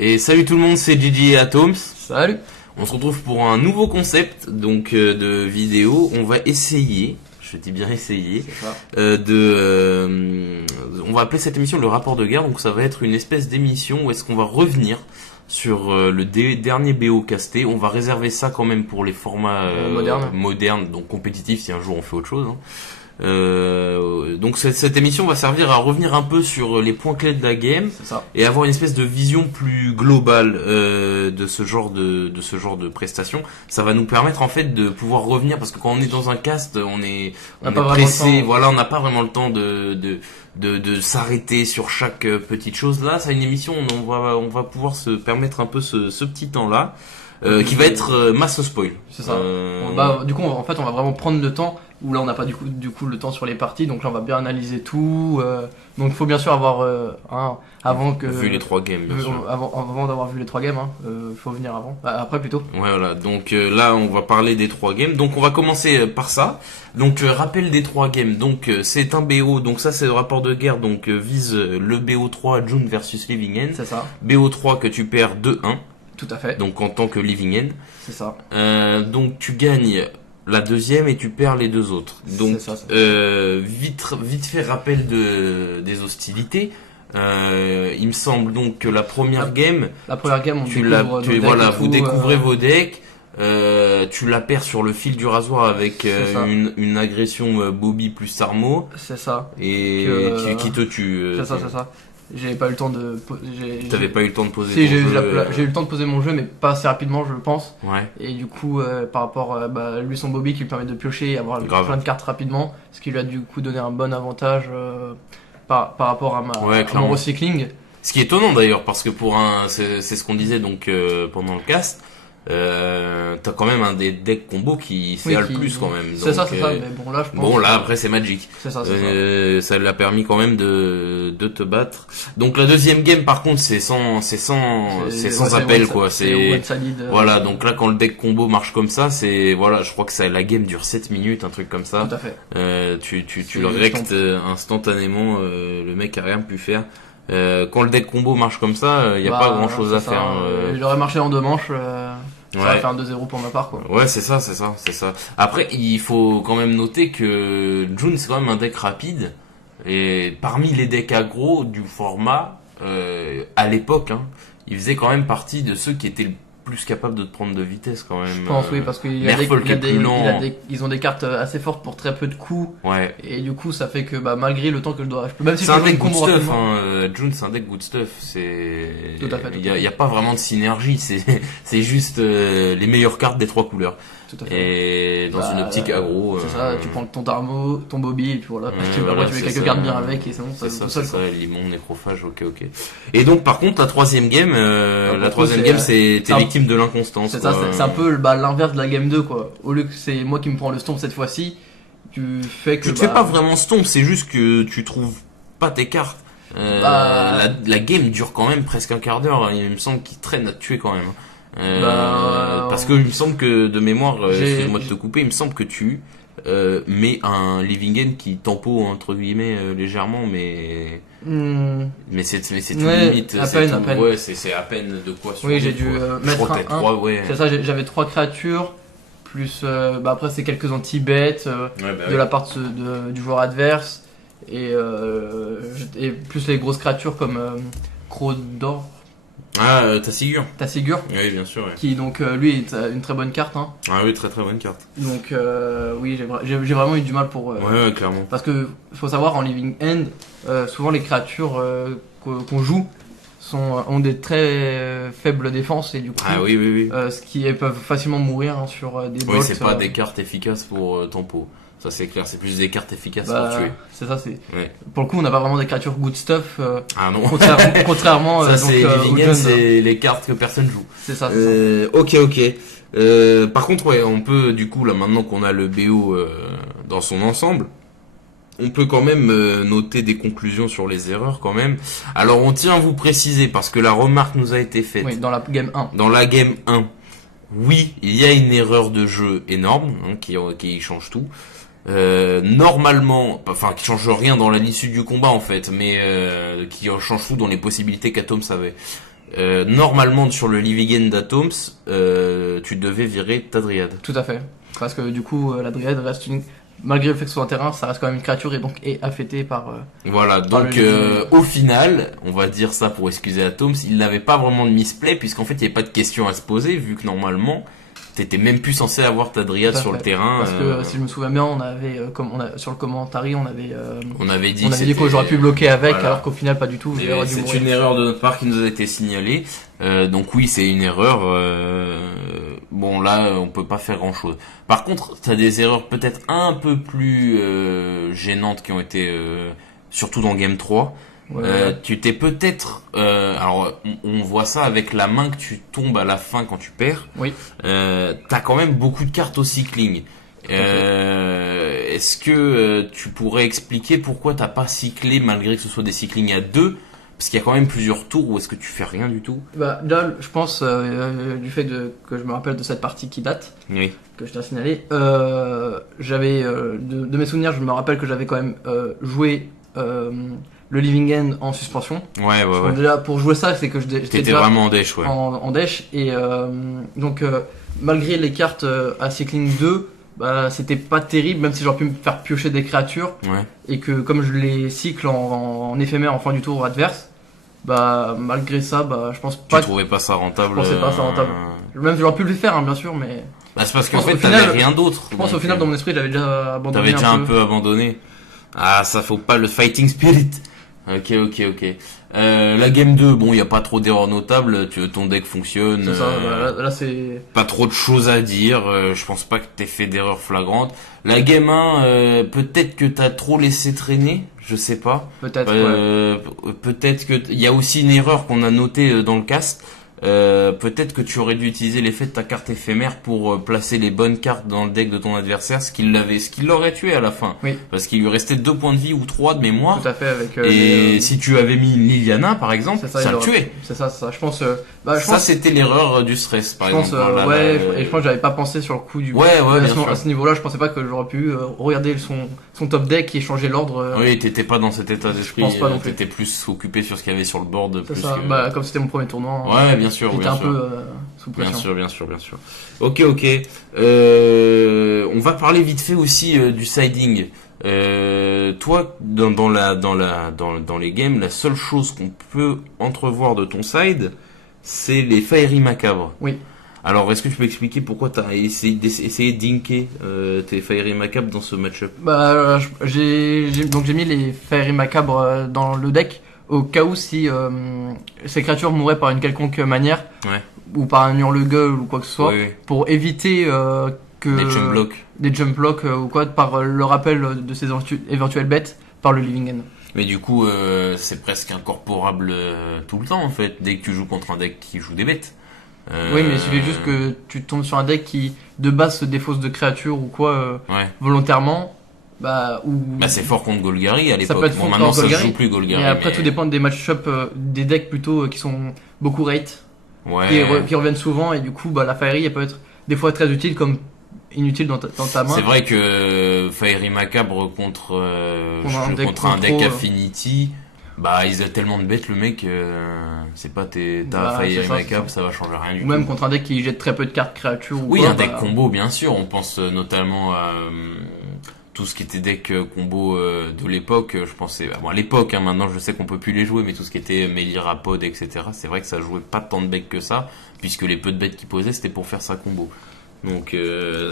Et salut tout le monde, c'est Gigi et Atoms. Salut. On se retrouve pour un nouveau concept donc de vidéo. On va essayer, je dis bien essayer, on va appeler cette émission le rapport de guerre. Donc ça va être une espèce d'émission où est-ce qu'on va revenir sur le dernier BO casté. On va réserver ça quand même pour les formats modernes, donc compétitifs si un jour on fait autre chose. Donc cette émission va servir à revenir un peu sur les points clés de la game et avoir une espèce de vision plus globale de ce genre de prestations. Ça va nous permettre en fait de pouvoir revenir, parce que quand on est dans un cast, on est pressé, voilà, on n'a pas vraiment le temps de s'arrêter sur chaque petite chose. Là, c'est une émission où on va pouvoir se permettre un peu ce petit temps-là. Qui va être masse spoil. C'est ça. Du coup, en fait, on va vraiment prendre le temps. Où là, on n'a pas du coup le temps sur les parties. Donc là, on va bien analyser tout. Donc, il faut bien sûr avoir avant que vu les 3 games. Bien sûr. Avant d'avoir vu les 3 games, faut venir avant. Après plutôt. Ouais, voilà. Donc là, on va parler des 3 games. Donc, on va commencer par ça. Donc, rappel des 3 games. Donc, c'est un BO. Donc ça, c'est le rapport de guerre. Donc, vise le BO3 June versus Living End. C'est ça. BO3 que tu perds 2-1. Tout à fait. Donc en tant que Living End. C'est ça. Donc tu gagnes la deuxième et tu perds les 2 autres. Donc ça. vite fait rappel des hostilités. Il me semble donc que la première game, vous découvrez vos decks. Tu la perds sur le fil du rasoir avec une agression Bobby plus Sarmo. C'est ça. Et qui te tue. C'est ça. J'avais pas eu le temps de. T'avais pas eu le temps de poser. Si, j'ai eu le temps de poser mon jeu, mais pas assez rapidement, je pense. Ouais. Et du coup, par rapport à lui, son Bobby qui lui permet de piocher et avoir plein de cartes rapidement, ce qui lui a du coup donné un bon avantage par rapport à mon recycling. Ce qui est étonnant d'ailleurs, parce que c'est ce qu'on disait donc pendant le cast. T'as quand même un des decks combo qui le plus quand même. C'est ça, mais bon là je pense. Bon là après c'est Magic. C'est ça. Ça l'a permis quand même de te battre. Donc la deuxième game par contre c'est sans appel quoi. C'est voilà, donc là quand le deck combo marche comme ça, c'est voilà, je crois que la game dure 7 minutes, un truc comme ça. Tout à fait. Tu le rectes instantanément, le mec a rien pu faire. Quand le deck combo marche comme ça, y a pas grand chose à faire. Il aurait marché en 2 manches. Ça va faire un 2-0 pour ma part quoi. Ouais, c'est ça. Après, il faut quand même noter que June c'est quand même un deck rapide, et parmi les decks aggro du format à l'époque, il faisait quand même partie de ceux qui étaient le plus capables de te prendre de vitesse quand même. Je pense oui, parce qu'ils ont des cartes assez fortes pour très peu de coups. Ouais. Et du coup ça fait que malgré le temps que je dois, même si c'est un deck good stuff, June c'est un deck good stuff, c'est tout à fait. Il y a pas vraiment de synergie, c'est juste les meilleures cartes des 3 couleurs. Tout à fait. Et dans une optique aggro. C'est ça, tu prends ton Tarmo, ton Bobby, et puis voilà. Tu mets quelques cartes bien avec, et sinon c'est ça, limon, nécrophage, ok. Et donc, par contre, la troisième game, t'es victime de l'inconstance. C'est ça, c'est un peu l'inverse de la game 2, quoi. Au lieu que c'est moi qui me prends le stomp cette fois-ci, tu fais que. Tu te fais pas vraiment stomp, c'est juste que tu trouves pas tes cartes. La game dure quand même presque un quart d'heure, il me semble qu'il traîne à te tuer quand même. Parce que il me semble que de mémoire, excuse-moi de te couper, il me semble que tu mets un Living End qui tempo entre guillemets légèrement, mais c'est une limite. À peine. Ouais, c'est à peine de quoi. Oui, j'ai dû mettre un. 3, ouais. C'est ça, j'avais 3 créatures plus après c'est quelques anti-bêtes de la part du joueur adverse et plus les grosses créatures comme Croc d'or. Tassigur. Oui, bien sûr. Ouais. Qui donc lui est une très bonne carte. Ah oui, très bonne carte. Donc oui, j'ai vraiment eu du mal pour. Ouais, clairement. Parce que faut savoir en Living End, souvent les créatures qu'on joue ont des très faibles défenses et du coup, oui. ce qui peuvent facilement mourir sur des bolts. Oui, c'est pas des cartes efficaces pour tempo. Ça c'est clair, c'est plus des cartes efficaces pour tuer. C'est ça, pour le coup on n'a pas vraiment des créatures good stuff. Ah non. Contrairement ça c'est Living End, c'est les cartes que personne joue. C'est ça. Ok. Par contre on peut du coup là maintenant qu'on a le BO dans son ensemble, on peut quand même noter des conclusions sur les erreurs quand même. Alors on tient à vous préciser parce que la remarque nous a été faite. Oui, dans la game 1. Dans la game 1. Oui, il y a une erreur de jeu énorme qui change tout. Normalement, enfin qui change rien dans l'issue du combat en fait, mais qui change tout dans les possibilités qu'Atom savait. normalement sur le Living End d'Atoms, tu devais virer ta dryade. Tout à fait. Parce que du coup, la dryade reste malgré le fait que ce soit un terrain, ça reste quand même une créature et donc est affectée par... Voilà, donc au final, on va dire ça pour excuser Atoms, il n'avait pas vraiment de misplay, puisqu'en fait il n'y avait pas de question à se poser, vu que normalement, t'étais même plus censé avoir ta dryade sur le terrain. Parce que si je me souviens bien, on avait, sur le commentary, on avait dit que j'aurais pu bloquer avec, voilà. Alors qu'au final pas du tout. C'est une erreur de notre part qui nous a été signalée. Donc oui, c'est une erreur. Bon là, on peut pas faire grand chose. Par contre, t'as des erreurs peut-être un peu plus gênantes qui ont été, surtout dans Game 3. Ouais. Tu t'es peut-être, alors on voit ça avec la main que tu tombes à la fin quand tu perds. Oui. T'as quand même beaucoup de cartes au cycling. Est-ce que tu pourrais expliquer pourquoi t'as pas cyclé malgré que ce soit des cyclings à 2? Parce qu'il y a quand même plusieurs tours où est-ce que tu fais rien du tout? Bah là, je pense du fait que je me rappelle de cette partie qui date, oui. Que je t'ai signalé. J'avais de mes souvenirs, je me rappelle que j'avais quand même joué le Living End en suspension. Ouais. Déjà pour jouer ça, c'est que j'étais déjà vraiment en dèche, ouais. En dèche et donc malgré les cartes à cycling 2. Bah, c'était pas terrible, même si j'aurais pu me faire piocher des créatures. Ouais. Et que comme je les cycle en éphémère en fin du tour adverse, bah malgré ça, bah je pense pas. Tu trouvais pas ça rentable? Je pensais pas ça rentable. Même j'aurais pu le faire, hein, bien sûr, mais. Bah, c'est parce qu'en fait t'avais rien d'autre. Je pense au final dans mon esprit j'avais déjà abandonné. T'avais déjà un peu abandonné. Ah, ça faut pas le fighting spirit. Ok. La game 2, bon, il y a pas trop d'erreurs notables, ton deck fonctionne. C'est ça, là c'est... Pas trop de choses à dire, je pense pas que t'aies fait d'erreurs flagrantes. La game 1, peut-être que t'as trop laissé traîner, je sais pas. Peut-être, ouais. Peut-être que... Il y a aussi une erreur qu'on a notée dans le cast. Peut-être que tu aurais dû utiliser l'effet de ta carte éphémère pour placer les bonnes cartes dans le deck de ton adversaire, ce qui l'aurait tué à la fin. Oui. Parce qu'il lui restait 2 points de vie ou 3 de mémoire. Tout à fait, avec et si tu avais mis une Liliana par exemple, ça le tuait. C'est ça. Je pense. C'était l'erreur du stress par exemple. Et je pense que j'avais pas pensé sur le coup du. Ouais, bien sûr. À ce niveau-là, je pensais pas que j'aurais pu regarder son top deck et changer l'ordre. Oui, t'étais pas dans cet état d'esprit. Je pense pas non plus. T'étais plus occupé sur ce qu'il y avait sur le board. C'est ça. Que... comme c'était mon premier tournoi. Ouais, bien sûr. J'étais un peu sous pression. Bien sûr. Ok. On va parler vite fait aussi du siding. Toi, dans les games, la seule chose qu'on peut entrevoir de ton side, c'est les Faerie Macabres. Oui. Alors, est-ce que tu peux expliquer pourquoi tu as essayé d'inker tes Faerie Macabres dans ce match-up? Bah, j'ai mis les Faerie Macabres dans le deck au cas où si ces créatures mouraient par une quelconque manière, ouais. Ou par un hurle-gueule ou quoi que ce soit, oui. Pour éviter que des jump blocks ou quoi, par le rappel de ces éventuelles bêtes par le Living End. Mais du coup, c'est presque incorporable tout le temps en fait, dès que tu joues contre un deck qui joue des bêtes. Oui, mais il suffit juste que tu tombes sur un deck qui de base se défausse de créatures ou quoi volontairement. C'est fort contre Golgari à l'époque. Ça peut être fort maintenant ça se joue plus Golgari. Et après tout dépend des match-up des decks plutôt qui sont beaucoup rate. Ouais. Qui reviennent souvent et du coup la Faerie elle peut être des fois très utile comme inutile dans ta main. C'est vrai que Faerie Macabre contre un deck Affinity, ils ont tellement de bêtes le mec, c'est pas ta Faerie Macabre, ça va changer rien du tout. Ou même contre un deck qui jette très peu de cartes créatures. Oui, un deck combo bien sûr, on pense notamment à tout ce qui était deck combo de l'époque, je pensais à l'époque, maintenant je sais qu'on peut plus les jouer, mais tout ce qui était Melirapod, etc. C'est vrai que ça jouait pas tant de decks que ça, puisque les peu de bêtes qu'ils posaient c'était pour faire sa combo. Donc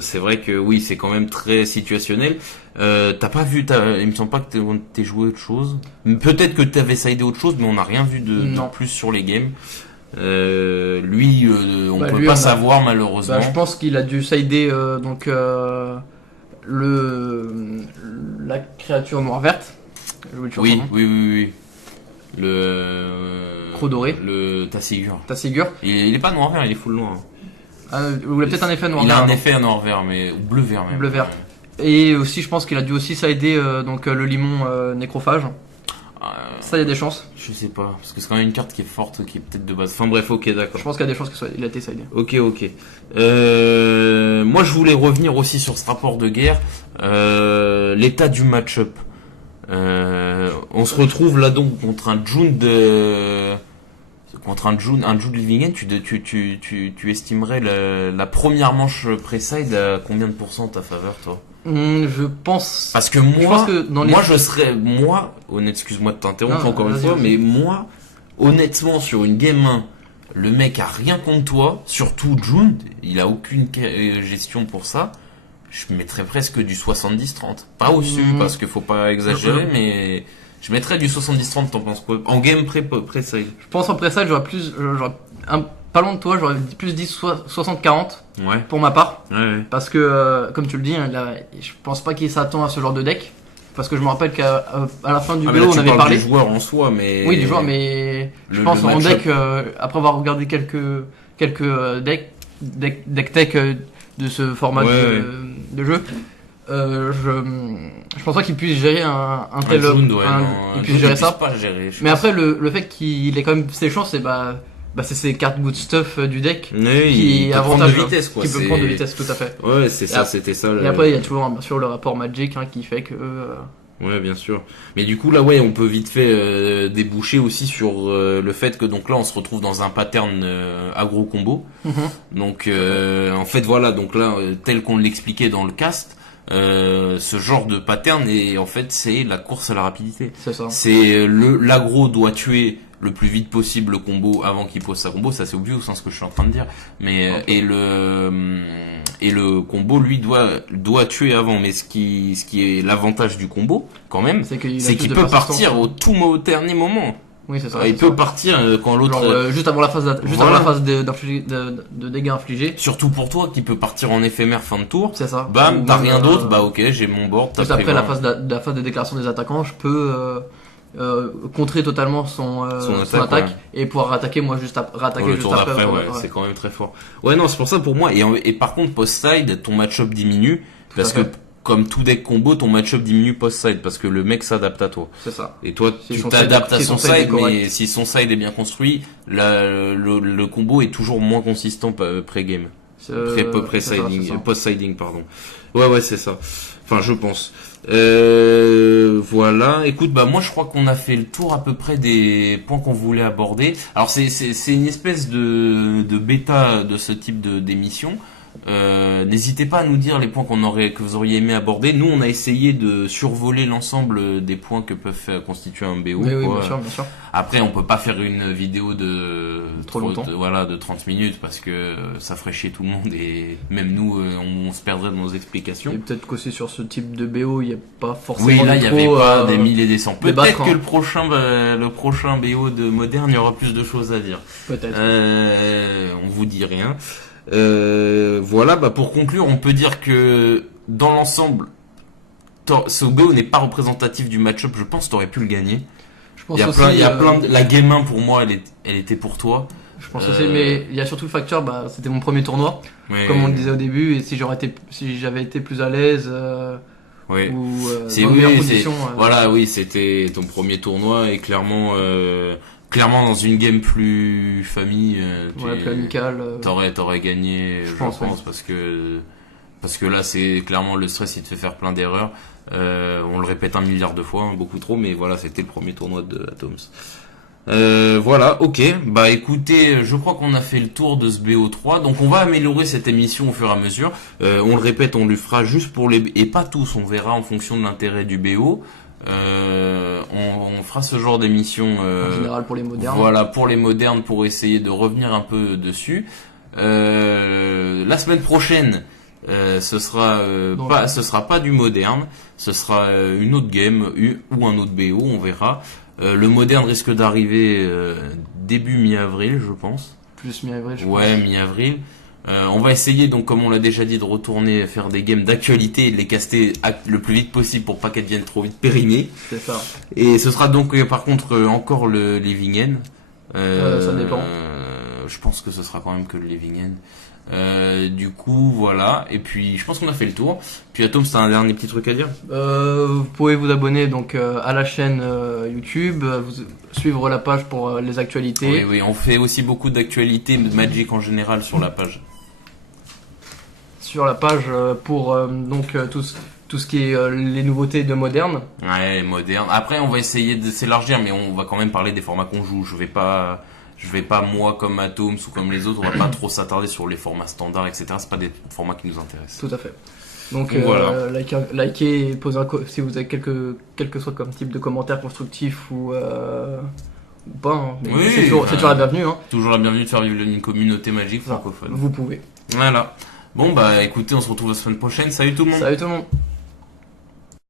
c'est vrai que oui, c'est quand même très situationnel. T'as pas vu, il me semble pas que t'aies joué autre chose. Peut-être que t'avais sidé autre chose, mais on n'a rien vu de plus sur les games. Lui, on peut pas savoir malheureusement. Je pense qu'il a dû sider la créature noire verte. Oui. Le Croc doré. Le Tassigur. Il est pas noir vert, il est full noir. Ou il a peut-être un effet noir vert. Il a un effet noir vert, mais ou bleu vert même. Bleu vert. Et aussi, je pense qu'il a dû aussi sider le limon nécrophage. Ça, il y a des chances. Je sais pas, parce que c'est quand même une carte qui est forte, qui est peut-être de base. Enfin bref, ok, d'accord. Je pense qu'il y a des chances qu'il a été sidé. Ok. Moi, je voulais revenir aussi sur ce rapport de guerre. L'état du match-up. On se retrouve là donc contre un Jund contre un June Living End, tu estimerais la première manche pré-side à combien de pourcents ta faveur, toi? Je pense. Parce que excuse-moi de t'interrompre encore une fois, mais moi, honnêtement, sur une game 1, le mec a rien contre toi, surtout June, il a aucune gestion pour ça. Je mettrais presque du 70-30. Pas au-dessus, parce qu'il faut pas exagérer, mais je mettrais du 70-30, t'en penses quoi? En game pré-side. Je pense en pré-side, j'aurais pas loin de toi, j'aurais plus dit 60-40 pour ma part. Ouais. Parce que, comme tu le dis, je pense pas qu'il s'attend à ce genre de deck. Parce que je me rappelle qu'à la fin du BO, on avait parlé. Du joueur en soi, mais. Oui, du joueur, mais je pense en deck, après avoir regardé quelques deck tech de ce format de jeu, je pense pas qu'il puisse gérer un tel. Il puisse gérer ça. Mais après, le fait qu'il ait quand même ses chances, c'est ces cartes good stuff du deck qui avantage de vitesse, quoi. Qui peut prendre de vitesse, tout à fait. Ouais, c'est ça, c'était ça. Et après, il y a toujours bien sûr le rapport Magic qui fait que. Ouais, bien sûr. Mais du coup, là, on peut vite fait déboucher aussi sur le fait que donc là, on se retrouve dans un pattern aggro combo. Donc, en fait, voilà. Donc là, tel qu'on l'expliquait dans le cast, ce genre de pattern, et en fait, c'est la course à la rapidité. C'est ça. C'est l'aggro doit tuer le plus vite possible le combo avant qu'il pose sa combo, ça c'est obvious ce que je suis en train de dire, mais et le combo lui doit tuer avant, mais ce qui est l'avantage du combo quand même, c'est qu'il peut partir au dernier moment. Oui, c'est ça. Il peut partir quand l'autre juste avant la phase de dégâts infligés. Surtout pour toi qui peut partir en éphémère fin de tour. C'est ça. Bam, t'as rien d'autre, ok, j'ai mon board. Juste après la phase de déclaration des attaquants, je peux contrer totalement son attaque et pouvoir rattaquer moi juste après. C'est quand même très fort. Ouais, non, c'est pour ça pour moi. Et par contre post-side, ton match-up diminue parce que comme tout deck combo, ton match-up diminue post-side parce que le mec s'adapte à toi. C'est ça. Et toi, tu t'adaptes à son side, mais si son side est bien construit, le combo est toujours moins consistant pré-game. Post-siding, pardon. Ouais, c'est ça. Enfin, je pense. Voilà. Écoute, moi je crois qu'on a fait le tour à peu près des points qu'on voulait aborder. Alors c'est une espèce de bêta de ce type d'émission. N'hésitez pas à nous dire les points que vous auriez aimé aborder. Nous, on a essayé de survoler l'ensemble des points que peuvent constituer un BO. Oui, bien sûr. Après, on peut pas faire une vidéo de 30 minutes parce que ça ferait chier tout le monde et même nous, on se perdrait dans nos explications. Et peut-être qu'aussi sur ce type de BO, il n'y a pas forcément. Oui, là, il n'y avait pas des 1000 et des 100. Peut-être que le prochain BO de Moderne, il y aura plus de choses à dire. Peut-être. On vous dit rien. Voilà, pour conclure, on peut dire que dans l'ensemble, ce BO n'est pas représentatif du match-up. Je pense que t'aurais pu le gagner. Il y a plein de... La game 1 pour moi, elle était pour toi. Je pense aussi, mais il y a surtout le facteur, c'était mon premier tournoi, comme on le disait au début, et si j'avais été plus à l'aise. Ou dans une meilleure position. Voilà, c'était ton premier tournoi et clairement dans une game plus famille, plus amicale. T'aurais gagné, je pense, parce que là c'est clairement le stress, il te fait faire plein d'erreurs. On le répète 1 milliard de fois, beaucoup trop, mais voilà, c'était le premier tournoi de Atoms. Voilà, ok. Écoutez, je crois qu'on a fait le tour de ce BO3, donc on va améliorer cette émission au fur et à mesure. On le répète, on le fera juste pour et pas tous, on verra en fonction de l'intérêt du BO. On fera ce genre d'émission en général pour les modernes. Voilà, pour les modernes, pour essayer de revenir un peu dessus. La semaine prochaine, ce sera pas du moderne, ce sera une autre game ou un autre BO, on verra. Le moderne risque d'arriver début mi-avril, je pense. Plus mi-avril, je pense. Ouais, mi-avril. On va essayer, donc comme on l'a déjà dit, de retourner faire des games d'actualité et de les caster le plus vite possible pour pas qu'elles deviennent trop vite périmées. C'est ça. Et ce sera donc par contre encore le Living End. Ça dépend. Je pense que ce sera quand même que le Living End. Du coup, voilà. Et puis, je pense qu'on a fait le tour. Puis, Atom, t'as un dernier petit truc à dire? Vous pouvez vous abonner donc à la chaîne YouTube, suivre la page pour les actualités. Oui, on fait aussi beaucoup d'actualités de Magic en général sur la page. Sur la page pour tout ce qui est les nouveautés de Moderne. Ouais, Moderne. Après, on va essayer de s'élargir, mais on va quand même parler des formats qu'on joue. Je vais pas je vais pas, moi, comme Atoms ou comme les autres, on va pas trop s'attarder sur les formats standards, etc. C'est pas des formats qui nous intéressent. Tout à fait. Donc voilà. Likez et posez si vous avez quel que soit comme type de commentaire constructif ou pas. Hein, mais oui, c'est toujours la bienvenue. Hein. Toujours la bienvenue de faire vivre une communauté magique francophone. Vous pouvez. Voilà. Bon, bah écoutez, on se retrouve la semaine prochaine. Salut tout le monde. Salut tout le monde.